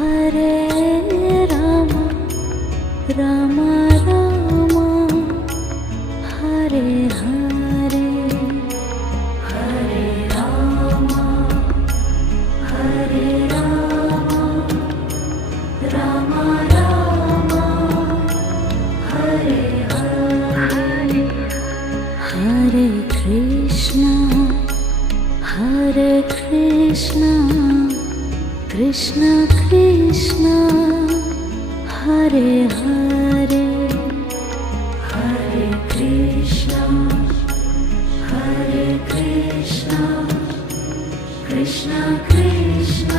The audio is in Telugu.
హరే రామ రామ రామ హరే హరే హరే రామ హరే రామ రామ రామ హరే హరే హరే కృష్ణ కృష్ణ కృష్ణ హరే హరే హరే కృష్ణ కృష్ణ కృష్ణ